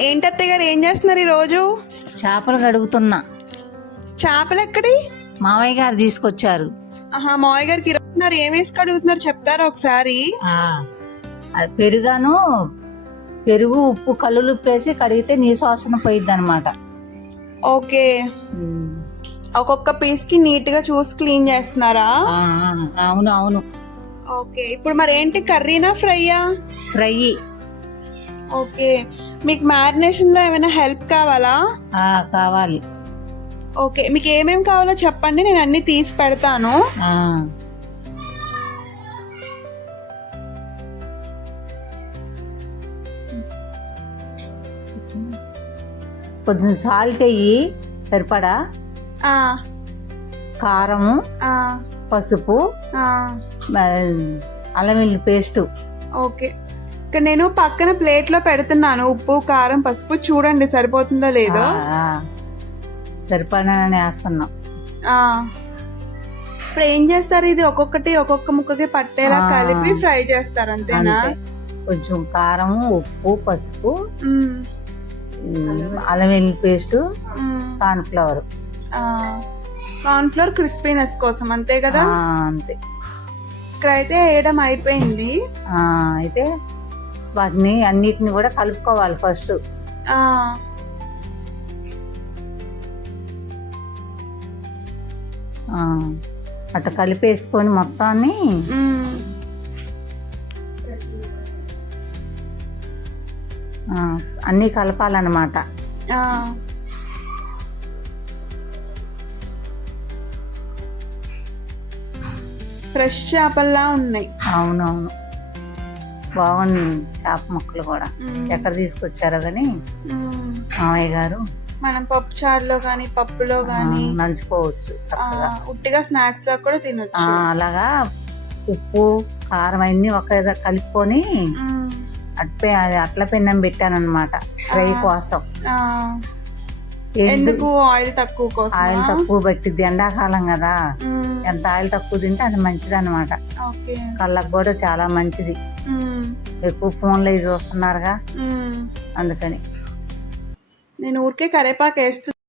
ఏంటత్తయ్య గారు ఏం చేస్తున్నారు ఈరోజు? చేపలు కడుగుతున్నా. చేపలు ఎక్కడి? మావయ్య గారు తీసుకొచ్చారు. ఆహా, మావయ్య గారికి ఈరోజు ఏం వేసి కడుగుతున్నారు చెప్తారా ఒకసారి? అది పెరుగు ఉప్పు కల్లులు ఉప్పేసి కడిగితే నీ వాసన పోయిద్ది అనమాట. ఓకే, ఒక్కొక్క పీస్ కి నీట్ గా చూసి క్లీన్ చేస్తున్నారా? అవును అవును. ఓకే, ఇప్పుడు మరి ఏంటి, కర్రీనా ఫ్రైయా? ఫ్రై. ఓకే, మీకు మ్యారినేషన్ లో ఏమైనా హెల్ప్ కావాలా? కావాలి. ఓకే, మీకు ఏమేమి కావాలో చెప్పండి, నేను అన్ని తీసి పెడతాను. కొంచెం సాల్ట్ అయ్యి సరిపడా, కారము, పసుపు, అల్లం వెల్లుల్లి పేస్ట్. ఓకే, ఇక్కడ నేను పక్కన ప్లేట్ లో పెడుతున్నాను. ఉప్పు కారం పసుపు చూడండి సరిపోతుందో లేదో. సరిపడానే వేస్తున్నాం. ఇప్పుడు ఏం చేస్తారు, ఇది ఒక్కొక్క ముక్కకి పట్టేలా కలిపి ఫ్రై చేస్తారు అంతేనా? కొంచెం కారము ఉప్పు పసుపు అల్లం వెల్లుల్లి పేస్ట్ కార్న్ఫ్లవర్. కార్న్ఫ్లవర్ క్రిస్పీనెస్ కోసం అంతే కదా? అంతే. ఇక్కడైతే వేయడం అయిపోయింది. అయితే వాటిని అన్నిటిని కూడా కలుపుకోవాలి ఫస్ట్. అట్లా కలిపేసుకొని మొత్తాన్ని అన్నీ కలపాలన్నమాట. ఫ్రెష్ చేపల్లా ఉన్నాయి. అవునవును, బాగుంది చేప ముక్కలు కూడా. ఎక్కడ తీసుకొచ్చారో కానీ మామయ్య గారు. మనం పప్పు చారులో గానీ పప్పులో గానీ నంచుకోవచ్చు చక్కగా. ఉట్టిగా స్నాక్స్ లో కూడా తినొచ్చు. అలాగా ఉప్పు కారం అన్ని ఒక కలుపుకొని అట్ల పెన్నం పెట్టానన్నమాట ఫ్రై కోసం. ఎందుకు? ఆయిల్ తక్కువ కోసం. ఆయిల్ తక్కువ పట్టిద్ది, ఎండాకాలం కదా. ఎంత ఆయిల్ తక్కువ తింటే అది మంచిది అనమాట. కళ్ళకు కూడా చాలా మంచిది. ఎక్కువ ఫోన్లో చూస్తున్నారుగా, అందుకని నేను ఊరికే కరేపాకు వేస్తున్నాను.